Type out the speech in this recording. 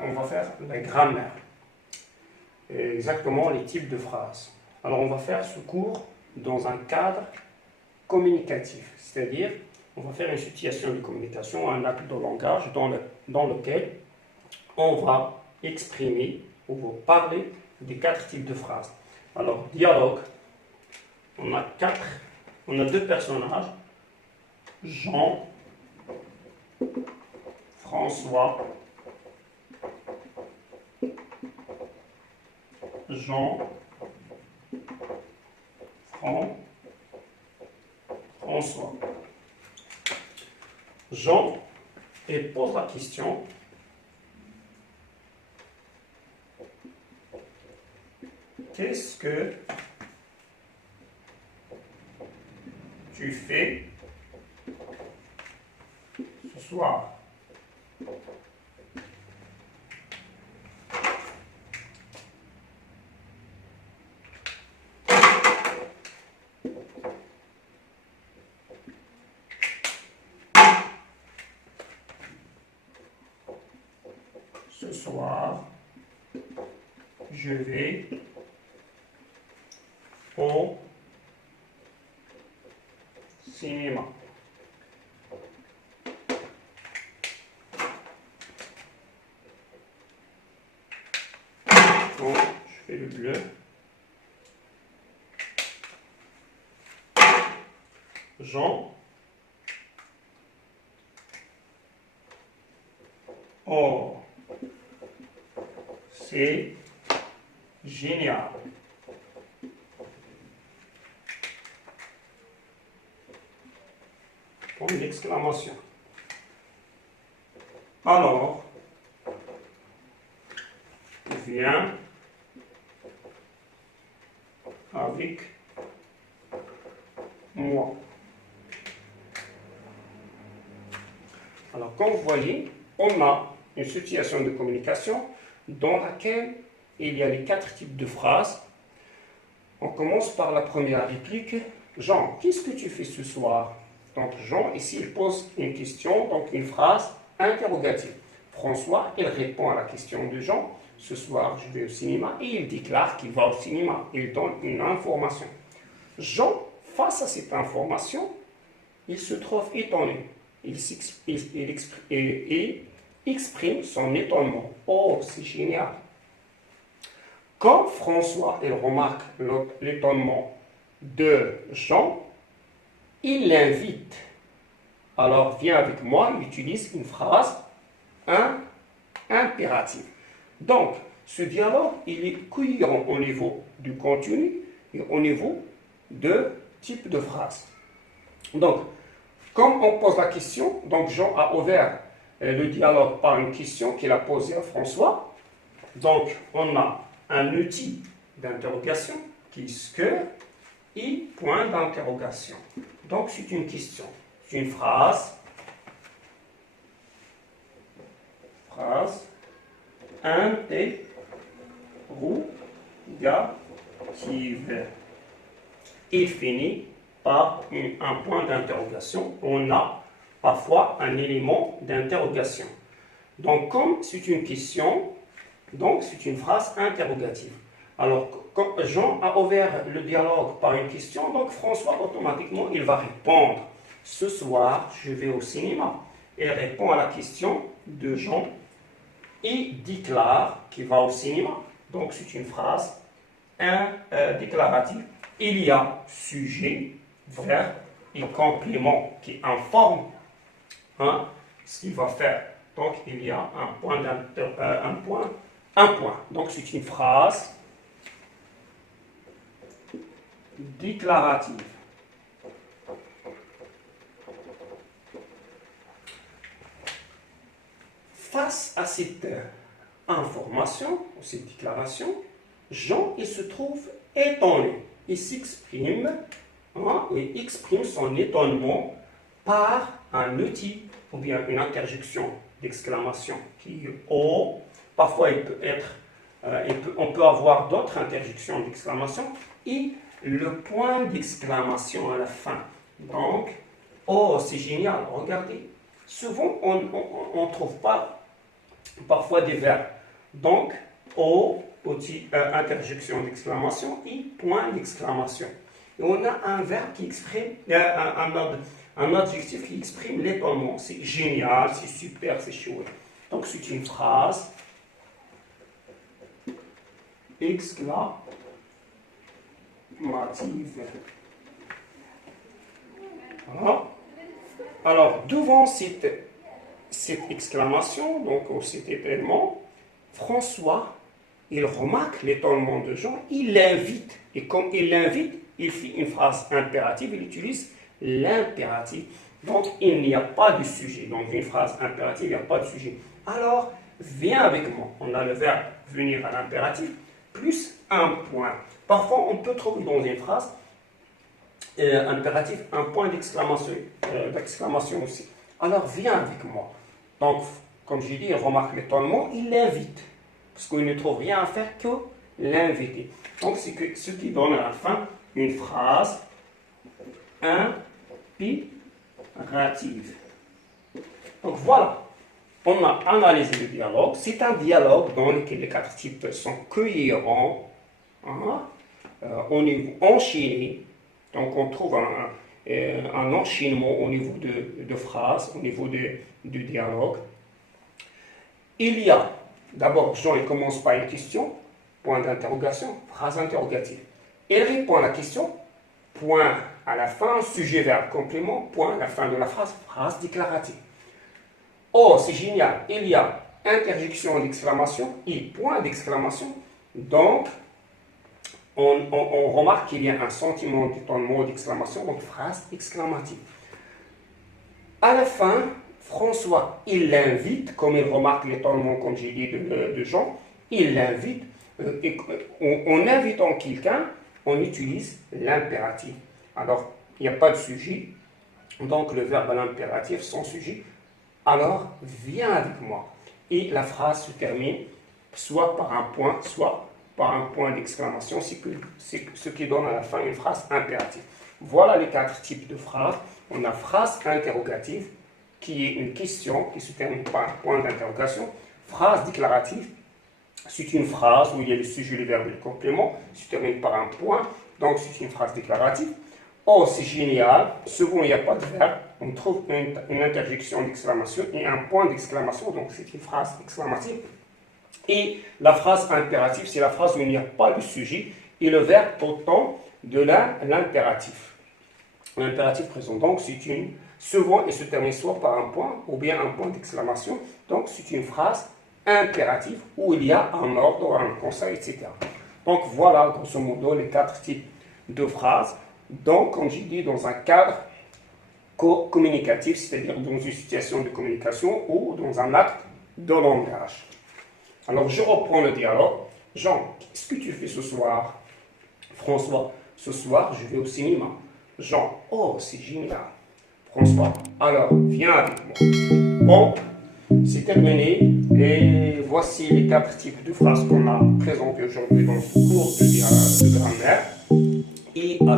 on va faire la grammaire. Et exactement les types de phrases. Alors, on va faire ce cours dans un cadre communicatif, c'est-à-dire, on va faire une situation de communication, un acte de langage dans lequel on va exprimer ou va parler des 4 types de phrases. Alors, dialogue, on a 2 personnages, Jean, François, Jean, François. Jean, il pose la question. Qu'est-ce que tu fais ce soir? Ce soir, je vais au cinéma. Donc, je fais le bleu. Jean. Oh, c'est génial. Comme une exclamation. Alors, viens avec moi. Alors, comme vous voyez, on a une situation de communication dans laquelle il y a les 4 types de phrases. On commence par la première réplique. Jean, qu'est-ce que tu fais ce soir? Donc Jean, ici, il pose une question, donc une phrase interrogative. François, il répond à la question de Jean. Ce soir, je vais au cinéma, et il déclare qu'il va au cinéma. Il donne une information. Jean, face à cette information, il se trouve étonné. Il exprime son étonnement. Oh, c'est génial! Quand François il remarque l'étonnement de Jean, il l'invite. Alors, viens avec moi, il utilise une phrase impérative. Donc, ce dialogue, il est cohérent au niveau du contenu et au niveau de type de phrase. Donc, comme on pose la question, donc Jean a ouvert le dialogue par une question qu'il a posée à François. Donc, on a un outil d'interrogation qui est ce que et point d'interrogation. Donc, c'est une question. C'est une phrase interrogative. Il finit par un point d'interrogation. On a parfois un élément d'interrogation. Donc, comme c'est une question, donc c'est une phrase interrogative. Alors, quand Jean a ouvert le dialogue par une question, donc François, automatiquement, il va répondre. Ce soir, je vais au cinéma. Il répond à la question de Jean. Il déclare qu'il va au cinéma. Donc, c'est une phrase déclarative. Il y a sujet, verbe et complément qui informent ce qu'il va faire. Donc, il y a un point. Donc, c'est une phrase déclarative. Face à cette information, cette déclaration, Jean, il se trouve étonné. Il s'exprime, il exprime son étonnement par un outil ou bien une interjection d'exclamation qui est oh. Parfois, il peut être, on peut avoir d'autres interjections d'exclamation et le point d'exclamation à la fin. Donc, oh, c'est génial, regardez. Souvent, on ne trouve pas parfois des verbes. Donc, O, interjection d'exclamation, I, point d'exclamation. Et on a un verbe qui exprime, un adjectif qui exprime l'étonnement. C'est génial, c'est super, c'est chouette. Donc, c'est une phrase exclamative. Voilà. Alors, devant cette exclamation, donc cet événement, François, il remarque l'étonnement de Jean, il l'invite. Et comme il l'invite, il fait une phrase impérative, il utilise l'impératif. Donc, il n'y a pas de sujet. Donc, une phrase impérative, il n'y a pas de sujet. Alors, viens avec moi. On a le verbe venir à l'impératif, plus un point. Parfois, on peut trouver dans une phrase impératif un point d'exclamation aussi. Alors, viens avec moi. Donc, comme j'ai dit, il remarque l'étonnement, il l'invite. Parce qu'il ne trouve rien à faire que l'inviter. Donc, c'est ce qui donne à la fin une phrase impérative. Donc, voilà. On a analysé le dialogue. C'est un dialogue dans lequel les quatre types sont cohérents, au niveau enchaîné. Donc, on trouve un enchaînement au niveau de phrases, au niveau du dialogue. Il y a, d'abord, Jean il commence par une question, point d'interrogation, phrase interrogative. Il répond à la question, point à la fin, sujet, verbe, complément, point à la fin de la phrase, phrase déclarative. Oh, c'est génial, il y a interjection d'exclamation et point d'exclamation. Donc, on remarque qu'il y a un sentiment d'étonnement, d'exclamation, donc phrase exclamative. À la fin, François, il l'invite, comme il remarque l'étonnement, comme j'ai dit, de Jean, il l'invite. En invitant quelqu'un, on utilise l'impératif. Alors, il n'y a pas de sujet, donc le verbe à l'impératif sans sujet. Alors, viens avec moi. Et la phrase se termine soit par un point, soit par un point d'exclamation, c'est ce qui donne à la fin une phrase impérative. Voilà les quatre types de phrases. On a phrase interrogative, qui est une question qui se termine par un point d'interrogation. Phrase déclarative, c'est une phrase où il y a le sujet, le verbe et le complément, se termine par un point, donc c'est une phrase déclarative. Oh, c'est génial, souvent il n'y a pas de verbe, on trouve une interjection d'exclamation et un point d'exclamation, donc c'est une phrase exclamative. Et la phrase impérative, c'est la phrase où il n'y a pas de sujet et le verbe autant de l'impératif. L'impératif présent, donc c'est souvent il se termine soit par un point ou bien un point d'exclamation, donc c'est une phrase impérative où il y a un ordre, un conseil, etc. Donc voilà, grosso modo, les quatre types de phrases. Donc, comme j'ai dit, dans un cadre communicatif, c'est-à-dire dans une situation de communication ou dans un acte de langage. Alors, je reprends le dialogue. Jean, qu'est-ce que tu fais ce soir? François, ce soir, je vais au cinéma. Jean, oh, c'est génial. François, alors, viens avec moi. Bon, c'est terminé. Et voici les quatre types de phrases qu'on a présentées aujourd'hui dans ce cours de grammaire. Et à la